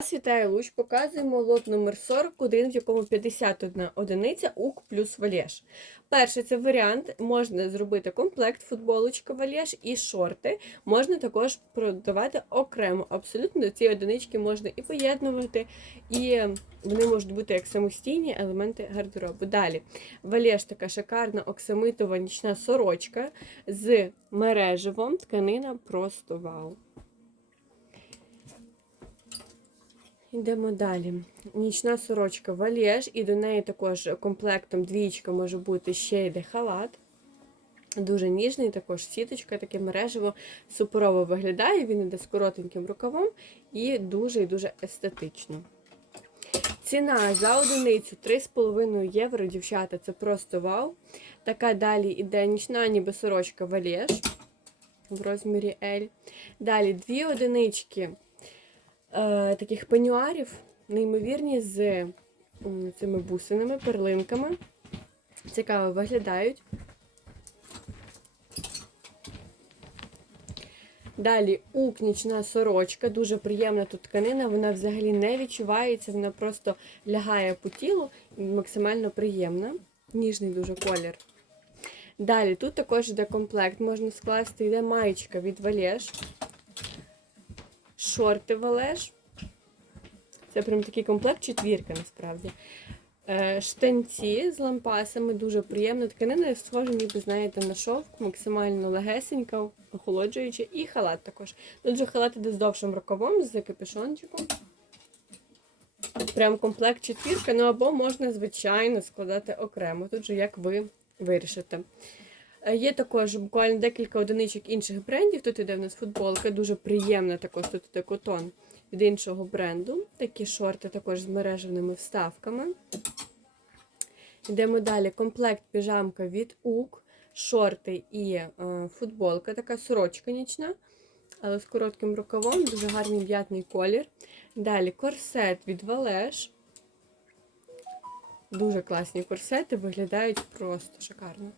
Вас Луч, показуємо лот номер 41, в якому 51 одиниця УК плюс валєш. Перший це варіант, можна зробити комплект, футболочка валєш і шорти. Можна також продавати окремо. Абсолютно цієї одинички можна і поєднувати, і вони можуть бути як самостійні елементи гардеробу. Далі валєш така шикарна оксамитова нічна сорочка з мереживом. Тканина просто вау. Йдемо далі. Нічна сорочка валєж, і до неї також комплектом двічка може бути ще йде халат. Дуже ніжний, також сіточка, таке мережево, суперово виглядає. Він іде з коротеньким рукавом і дуже і дуже естетично. Ціна за одиницю 3,5 євро, дівчата, це просто вау. Така далі іде нічна ніби сорочка валєж в розмірі L. Далі дві одинички е, таких пенюарів, неймовірні з цими бусинами, перлинками. Цікаво виглядають. Далі ук, нічна сорочка, дуже приємна тут тканина, вона взагалі не відчувається, вона просто лягає по тілу і максимально приємна. Ніжний дуже колір. Далі тут також йде комплект, можна скласти, йде маєчка від Валєш шорти валеш. Це прям такий комплект четвірка насправді. Е, Штанці з лампасами, дуже приємна тканина, схожа, ніби знаєте, на шовк, максимально легесенька, охолоджуюча. І халат також. Тут же халат іде з довшим рукавом, з капюшончиком. Прям комплект четвірка, ну або можна, звичайно, складати окремо. Тут же як ви вирішите. Е, Є також буквально декілька одиничок інших брендів. Тут іде в нас футболка, дуже приємна також. Тут іде котон від іншого бренду. Такі шорти також з мережевними вставками. Йдемо далі. Комплект піжамка від УК, шорти і е, футболка, така сорочка нічна, але з коротким рукавом, дуже гарний м'ятний колір. Далі корсет від Валеш. Дуже класні корсети, виглядають просто шикарно.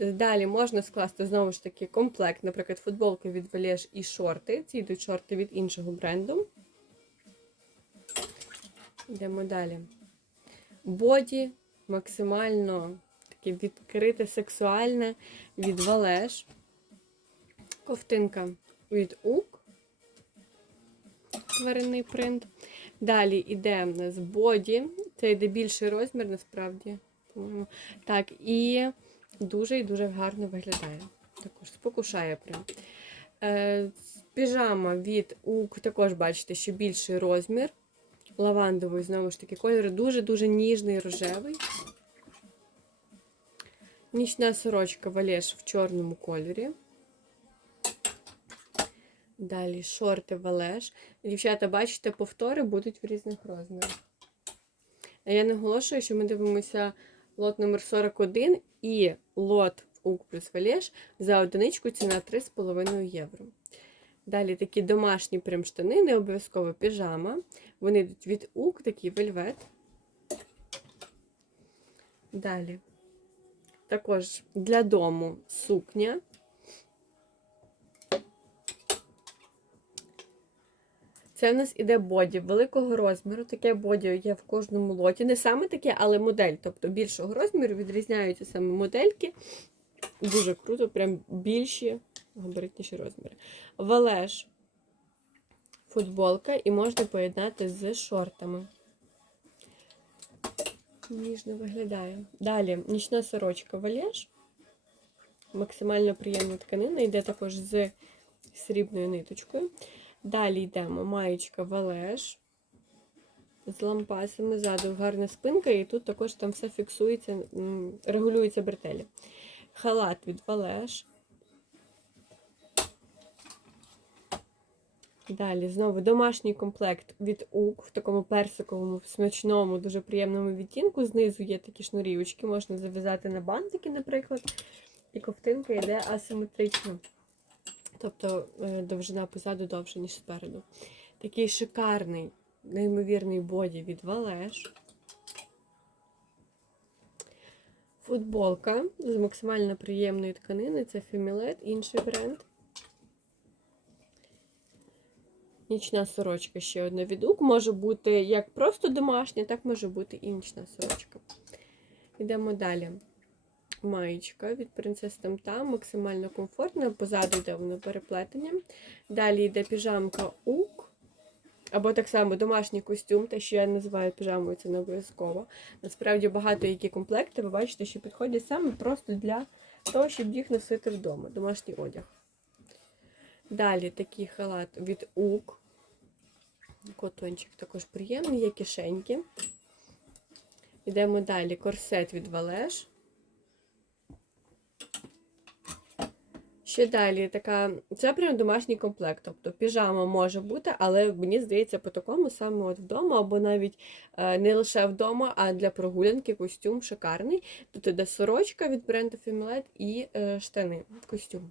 Далі можна скласти знову ж таки комплект, наприклад, футболки від Валєш і шорти. Ці йдуть шорти від іншого бренду. Йдемо далі. Боді максимально таке відкрите, сексуальне від Валеш. Ковтинка від УК. Тваринний принт. Далі йде нас боді. Це йде більший розмір, насправді. Так, і дуже і дуже гарно виглядає. Також спокушає прям. Е, піжама від УК, також бачите, що більший розмір. Лавандовий, знову ж таки, кольор дуже-дуже ніжний рожевий. Нічна сорочка валеш в чорному кольорі. Далі шорти валеш. Дівчата, бачите, повтори будуть в різних розмірах. Я наголошую, що ми дивимося лот номер 41 і лот УК плюс Валєш за одиничку ціна 3,5 євро. Далі такі домашні прям штани, не обов'язково піжама. Вони йдуть від УК, такий вельвет. Далі. Також для дому сукня. Це в нас іде боді великого розміру. Таке боді є в кожному лоті. Не саме таке, але модель. Тобто більшого розміру відрізняються саме модельки. Дуже круто, прям більші, габаритніші розміри. Валеш футболка і можна поєднати з шортами. Ніжно виглядає. Далі нічна сорочка валеш. Максимально приємна тканина. Йде також з срібною ниточкою. Далі йдемо маєчка валеш. З лампасами ззаду гарна спинка, і тут також там все фіксується, регулюються бретелі. Халат від валеш. Далі знову домашній комплект від УК в такому персиковому, смачному, дуже приємному відтінку. Знизу є такі шнурівочки, можна зав'язати на бантики, наприклад. І ковтинка йде асиметрично. Тобто е, довжина позаду довша, ніж спереду. Такий шикарний, неймовірний боді від Валеш. Футболка з максимально приємної тканини. Це Фемілет, інший бренд. Нічна сорочка ще одна від УК. Може бути як просто домашня, так може бути і нічна сорочка. Йдемо далі. Маєчка від принцес Тамтам, максимально комфортна. Позаду йде воно переплетення. Далі йде піжамка УК. Або так само домашній костюм, те, що я називаю піжамою, це не обов'язково. Насправді багато які комплекти, ви бачите, що підходять саме просто для того, щоб їх носити вдома. Домашній одяг. Далі такий халат від УК. Котончик також приємний, є кишеньки. Йдемо далі. Корсет від Валеш. Ще далі така. Це прям домашній комплект. Тобто піжама може бути, але мені здається, по такому саме от вдома, або навіть е, не лише вдома, а для прогулянки костюм шикарний. Тут іде сорочка від бренду Фемілет і е, штани. Костюм.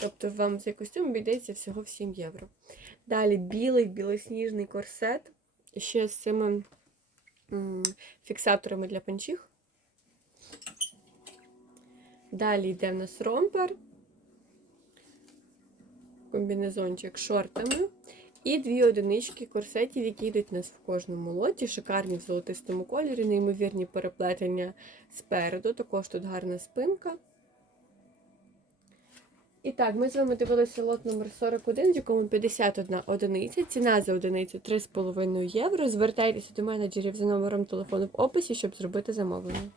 Тобто вам цей костюм обійдеться всього в 7 євро. Далі білий білосніжний корсет. Ще з цими фіксаторами для панчіх. Далі йде в нас ромпер, комбінезончик шортами. І дві одинички корсетів, які йдуть у нас в кожному лоті. Шикарні в золотистому кольорі, неймовірні переплетення спереду. Також тут гарна спинка. І так, ми з вами дивилися лот номер 41, в якому 51 одиниця. Ціна за одиницю 3,5 євро. Звертайтеся до менеджерів за номером телефону в описі, щоб зробити замовлення.